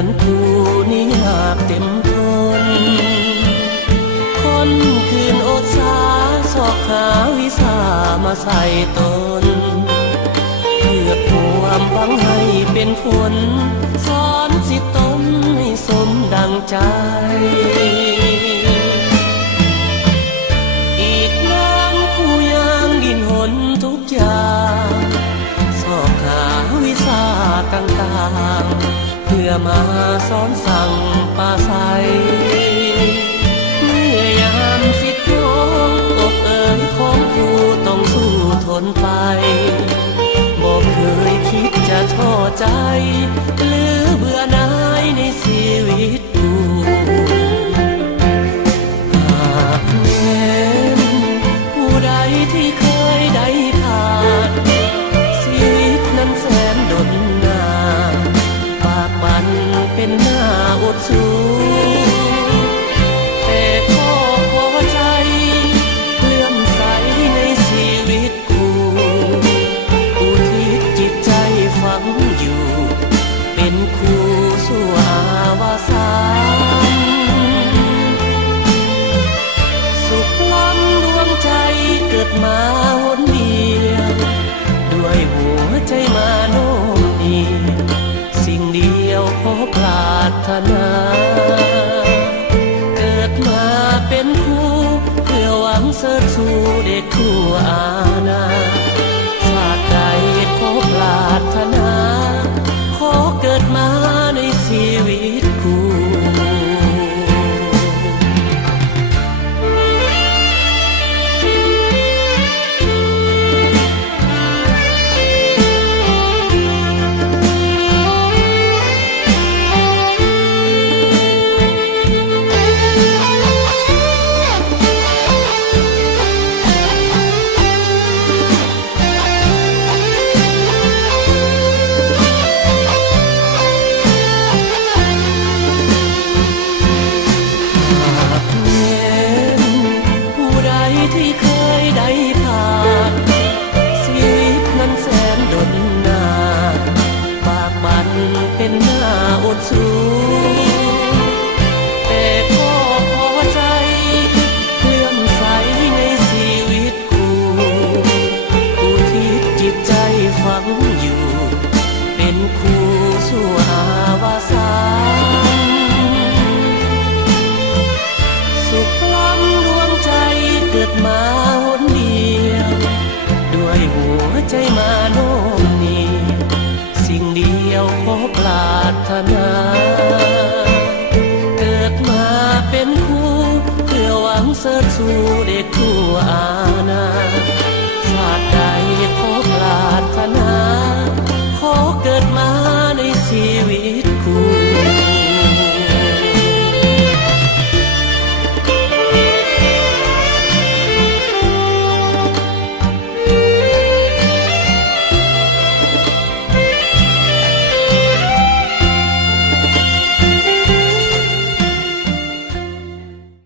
อนคู่นี้อยากเต็มทนคนคืนอดสาสอกหาวิสามาใส่ตนเพื่อความหวังให้เป็นผลสอนสิตนให้สมดังใจอีกน้ำผู้ยังดินหนทุกอย่างสอกหาวิสาต่างๆเพื่อมาสอนสั่งป่าใสเมื่อยามสิทธิ์น้องอกเอ๋ยของผู้ต้องสู้ทนไปบอกเคยคิดจะท้อใจหรือเบื่อหน่ายในชีวิตกูหากแม้นผู้ใดที่เคยได้ผ่านชีวิตนั้นแสนดนนานปากมันเป็นหน้าอดสู้แต่ก็พอใจเลื่อมใสในชีวิตกูอุทิศจิตใจฝังอยู่เป็นคู่สู่อาวสานสุขล้ำดวงใจเกิดมาหนเดียวด้วยหัวใจมาโน้มเอียงสิ่งเดียวขอปรารถนาเกิดมาเป็นคู่เพื่อหวังเสริฐสู่เด็กทั่วอาณาชาติใดขอปรารถนาขอเกิดมาในชีวิตคู่ที่เคยได้ผ่านชีวิตนั้นแสนดนนานปากมันเป็นหน้าอดสู้แต่ก็พอใจเลื่อมใสในชีวิตกูอุทิศจิตใจฝังอยู่เป็นคู่สู่อาวสานสุขล้ำดวงใจเกิดมาหนเดียวด้วยหัวใจมาโน้มเนียงสิ่งเดียวขอปรารถนาเกิดมาเป็นคู่เพื่อหวังเสริฐสู่เด็กทั่วอาณาชาติใดขอปรารถนาขอเกิดมาในชีวิต